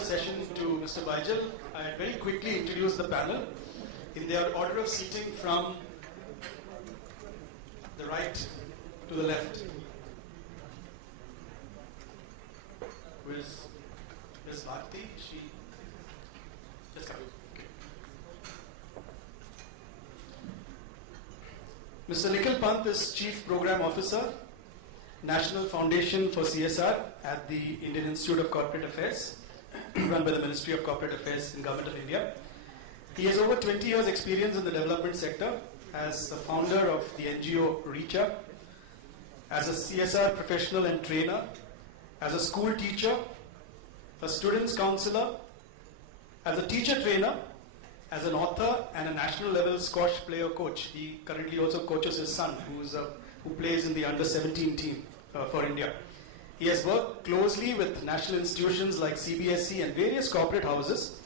the session to Mr. Baijal. I'll very quickly introduce the panel in their order of seating from the right to the left. Where's Bharti? She just come. Okay. Mr. Nikhil Pant is Chief Program Officer, National Foundation for CSR at the Indian Institute of Corporate Affairs, run by the Ministry of Corporate Affairs in Government of India. He has over 20 years experience in the development sector as the founder of the NGO Reacha, as a CSR professional and trainer, as a school teacher, a students counselor, as a teacher trainer, as an author and a national level squash player coach. He currently also coaches his son who plays in the under-17 team for India. He has worked closely with national institutions like CBSE and various corporate houses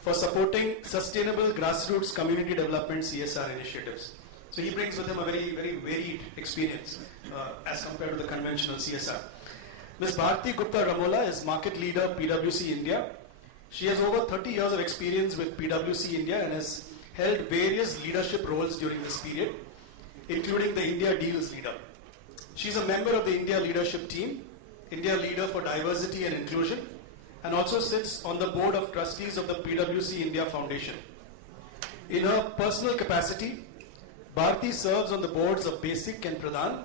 for supporting sustainable grassroots community development CSR initiatives. So he brings with him a very, very varied experience as compared to the conventional CSR. Ms. Bharti Gupta Ramola is market leader PwC India. She has over 30 years of experience with PwC India and has held various leadership roles during this period, including the India Deals leader. She is a member of the India Leadership Team, India Leader for Diversity and Inclusion, and also sits on the board of trustees of the PwC India Foundation. In her personal capacity, Bharti serves on the boards of BASIC and Pradhan,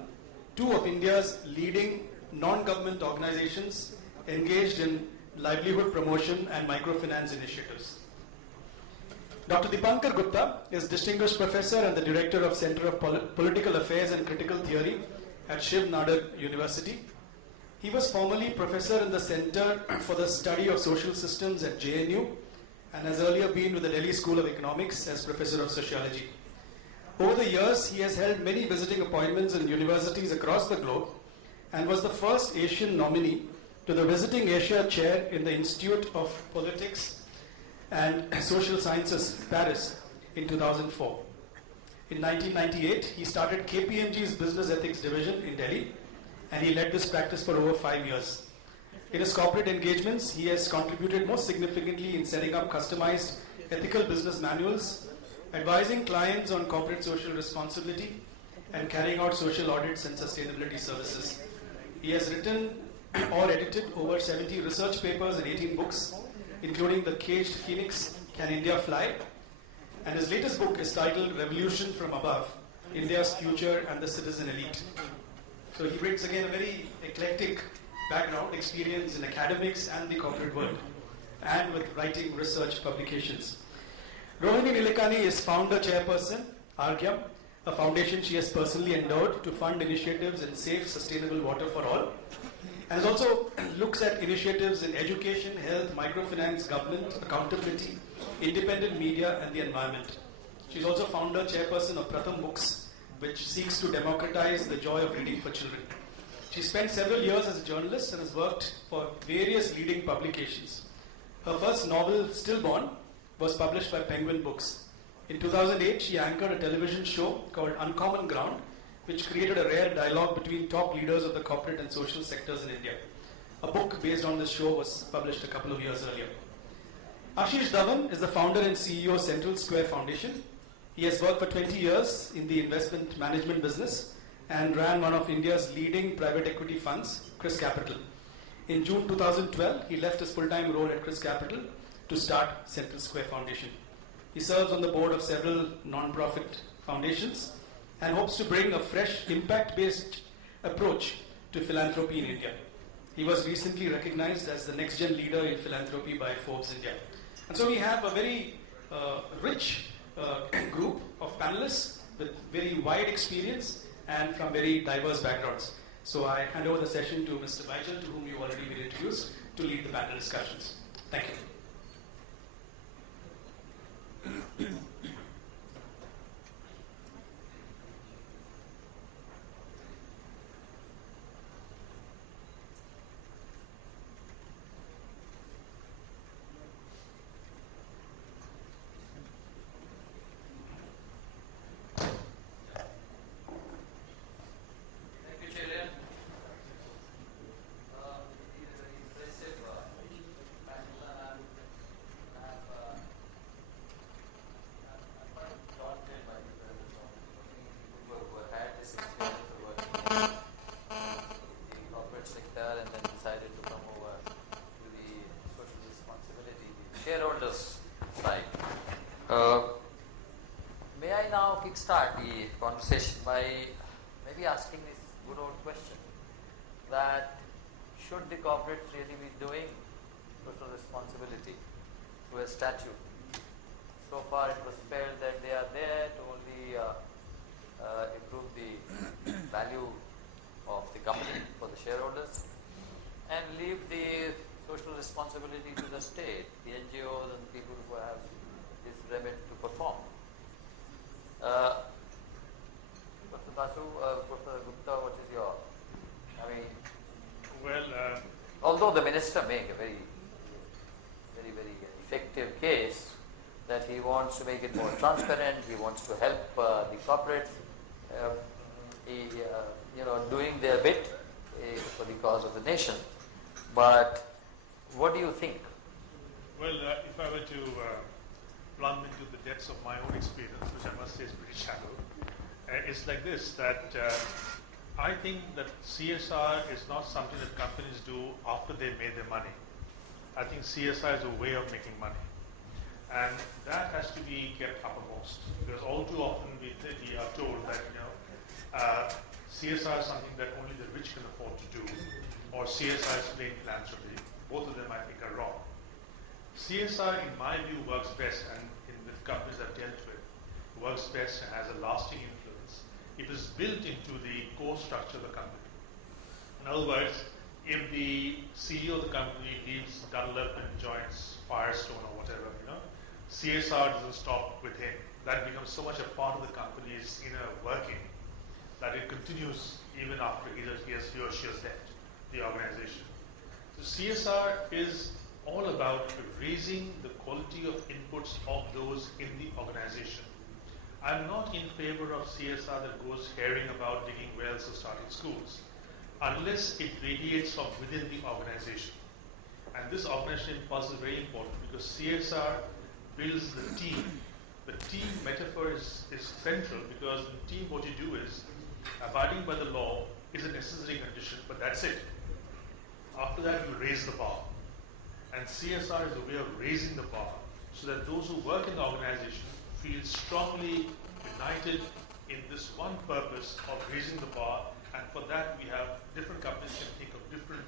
two of India's leading non-government organizations engaged in livelihood promotion and microfinance initiatives. Dr. Dipankar Gupta is Distinguished Professor and the Director of Center of Political Affairs and Critical Theory at Shiv Nadar University. He was formerly Professor in the Center for the Study of Social Systems at JNU and has earlier been with the Delhi School of Economics as Professor of Sociology. Over the years, he has held many visiting appointments in universities across the globe and was the first Asian nominee to the Visiting Asia Chair in the Institute of Politics and Social Sciences, Paris, in 2004. In 1998, he started KPMG's Business Ethics Division in Delhi, and he led this practice for over 5 years. In his corporate engagements, he has contributed most significantly in setting up customized ethical business manuals, advising clients on corporate social responsibility, and carrying out social audits and sustainability services. He has written or edited over 70 research papers and 18 books, including The Caged Phoenix, Can India Fly? And his latest book is titled Revolution from Above, India's Future and the Citizen Elite. So he brings again a very eclectic background, experience in academics and the corporate world, and with writing research publications. Rohini Nilekani is founder chairperson, Argyam, a foundation she has personally endowed to fund initiatives in safe, sustainable water for all, and also looks at initiatives in education, health, microfinance, government, accountability, independent media, and the environment. She is also founder, chairperson of Pratham Books, which seeks to democratize the joy of reading for children. She spent several years as a journalist and has worked for various leading publications. Her first novel, Stillborn, was published by Penguin Books. In 2008, she anchored a television show called Uncommon Ground, which created a rare dialogue between top leaders of the corporate and social sectors in India. A book based on this show was published a couple of years earlier. Ashish Dhawan is the founder and CEO of Central Square Foundation. He has worked for 20 years in the investment management business and ran one of India's leading private equity funds, Chris Capital. In June 2012, he left his full-time role at Chris Capital to start Central Square Foundation. He serves on the board of several non-profit foundations and hopes to bring a fresh, impact-based approach to philanthropy in India. He was recently recognized as the next-gen leader in philanthropy by Forbes India. And so we have a very rich group of panelists with very wide experience and from very diverse backgrounds. So I hand over the session to Mr. Baijal, to whom you've already been introduced, to lead the panel discussions. Thank you. conversation by maybe asking this good old question, that should the corporates really be doing social responsibility through a statute? So far it was felt that they are there to only improve the value of the company for the shareholders and leave the social responsibility to the state, the NGOs and the people who have this remit to perform. Dr. Basu, Professor Gupta, what is your, Well, although the minister made a very effective case that he wants to make it more transparent, he wants to help the corporates, doing their bit for the cause of the nation. But what do you think? well, if I were to plumb into the depths of my own experience, which I must say is pretty shallow, it's like this, that I think that CSR is not something that companies do after they made their money. I think CSR is a way of making money. And that has to be kept uppermost, because all too often we are told that CSR is something that only the rich can afford to do, or CSR is plain philanthropy. Both of them I think are wrong. CSR, in my view, works best, and in the companies I've dealt with, works best and has a lasting influence. It is built into the core structure of the company. In other words, if the CEO of the company leaves Dunlop and joins Firestone or whatever, CSR doesn't stop with him. That becomes so much a part of the company's inner working that it continues even after he or she has left the organization. So CSR is all about raising the quality of inputs of those in the organization. I'm not in favor of CSR that goes herring about digging wells or starting schools, unless it radiates from within the organization. And this organization impulse is very important because CSR builds the team. The team metaphor is central, because in team what you do is abiding by the law is a necessary condition, but that's it. After that you raise the bar. And CSR is a way of raising the bar so that those who work in the organization feel strongly united in this one purpose of raising the bar, and for that we have different companies can think of different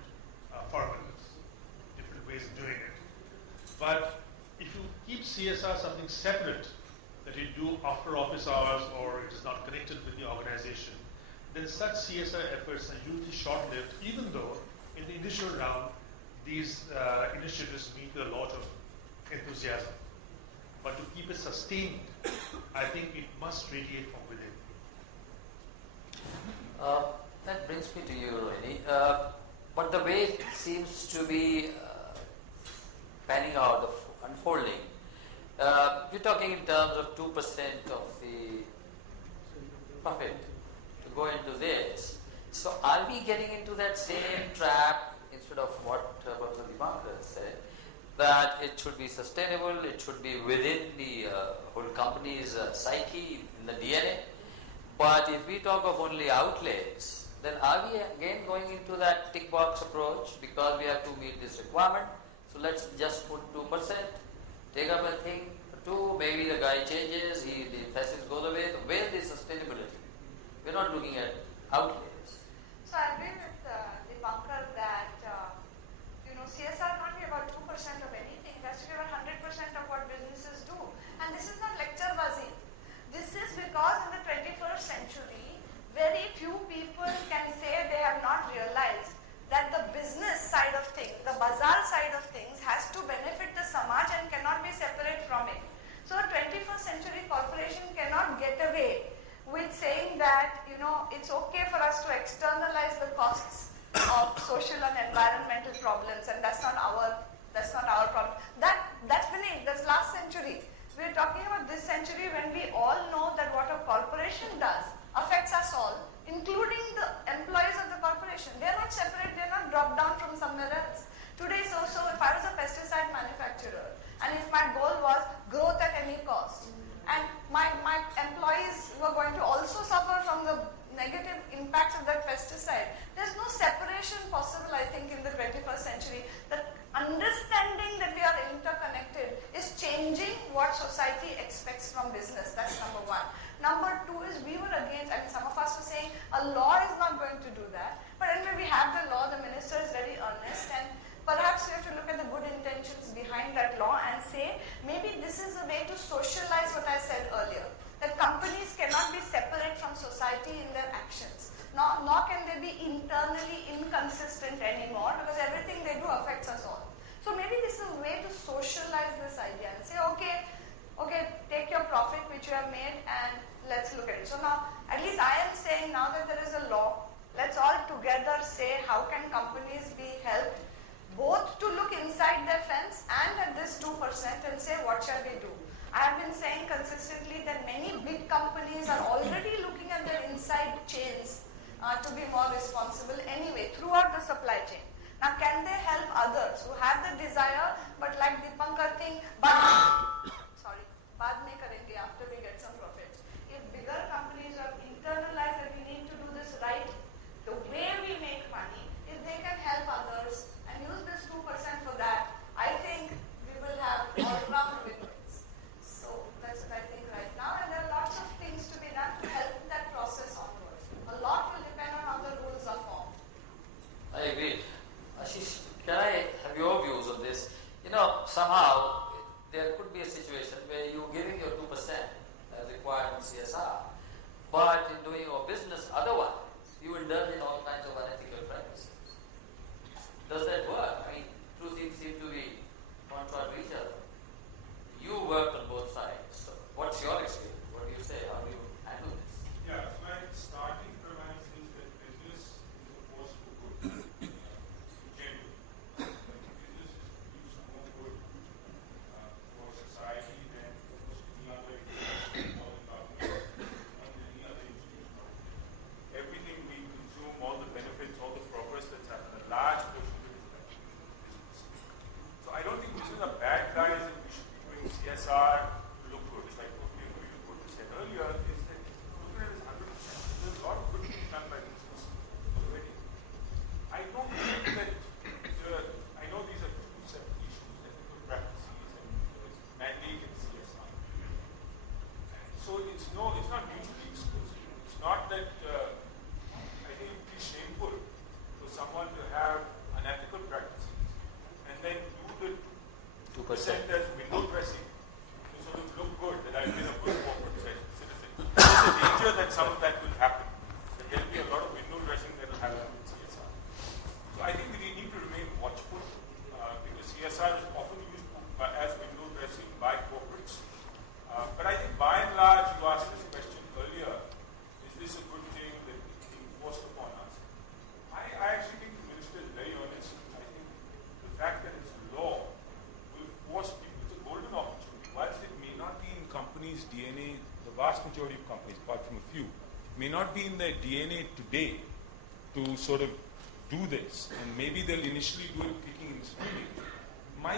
formulas, different ways of doing it. But if you keep CSR something separate that you do after office hours, or it is not connected with the organization, then such CSR efforts are usually short-lived, even though in the initial round these initiatives meet with a lot of enthusiasm. But to keep it sustained, I think it must radiate from within. That brings me to you, Rohini. But the way it seems to be panning out, unfolding, you're talking in terms of 2% of the profit to go into this. So are we getting into that same trap, instead of what Professor Dipankar said, that it should be sustainable, it should be within the whole company's psyche, in the DNA? But if we talk of only outlays, then are we again going into that tick box approach, because we have to meet this requirement? So let's just put 2%, take up a thing, 2, maybe the guy changes, the emphasis goes away. So where is sustainability? We're not looking at outlays. So I agree with Dipankar that CSR can't be about 2% of anything. It has to be about 100% of what businesses do. And this is not lecture buzzing. This is because in the 21st century, very few people can say they have not realized that the business side of things, the bazaar side of things, has to benefit the samaj and cannot be separate from it. So a 21st century corporation cannot get away with saying that it's okay for us to externalize the costs of social and environmental problems, and that's not our problem. That's finished. That's last century. We're talking about this century, when we all know that what a corporation does affects us all, including the employees of the corporation. They're not separate, they're not dropped down from somewhere else. Today, so if I was a pesticide manufacturer, and if my goal was growth at any cost, and my employees were going to also suffer from the negative impacts of that pesticide, there's no separation possible, I think, in the 21st century. The understanding that we are interconnected is changing what society expects from business. That's number one. Number two is we were against, I mean, some of us were saying a law is not going to do that. But anyway, we have the law, the minister is very earnest, and perhaps we have to look at the good intentions behind that law and say, maybe this is a way to socialize what I said earlier, that companies cannot be separate from society in their actions. Nor can they be internally inconsistent anymore, because everything they do affects us all. So maybe this is a way to socialize this idea and say, okay, take your profit which you have made and let's look at it. So now, at least I am saying now that there is a law, let's all together say how can companies be helped both to look inside their fence and at this 2% and say what shall we do. I have been saying consistently that many big companies are already looking at their inside chains to be more responsible anyway throughout the supply chain. Now can they help others who have the desire but like Dipankar think, बाद में करेंगे after we get some profit. If bigger companies have internalized that we need to do this right, the way we make money, if they can help others and use this 2% for that, I think we will have all-round win-wins. So that's what I think right now, and there are lots of things to be done to help that process onwards. A lot will depend on how the rules are formed. I agree. Ashish, can I have your views on this? Somehow there could be a situation where you're giving your 2% as required in CSR, but in doing your business otherwise, you indulge in all kinds of unethical practices. Does that work? I mean, two things seem to be contrary to each other. You work on both sides. So what's your experience? What do you say? How do you handle this? Yeah, so my starting premise is that business is a force for good. Generally. Business is more good for society than almost any other institution or the government or any other institution. Everything we consume, all the benefits, all the progress that's happened, a large portion of it is actually business. So I don't think this is a bad guys that we should be doing CSR to look good. It's like what you said earlier, is that look at it as 100%. There's a lot of good things done by business already. I don't think that I know these are two separate issues, ethical practices and mandate and CSR. So it's not mutually exclusive. It's not that I think it would be shameful for someone to have unethical practices and then do the 2% as window dressing to sort of look good that I've been a good corporate citizen. There's a danger that some of that will happen. That there will be a lot of window dressing that will happen with CSR. So I think we need to remain watchful because CSR is often used as window dressing by corporates. But I think by and large, you asked this question earlier, is this a good thing that is being forced upon us? I actually think the minister is very honest. I think the fact that it's a law will force people, it's a golden opportunity. Whilst it may not be in companies' DNA, the vast majority of companies, apart from a few, may not be in their DNA today to sort of do this. And maybe they'll initially do it picking and spinning. My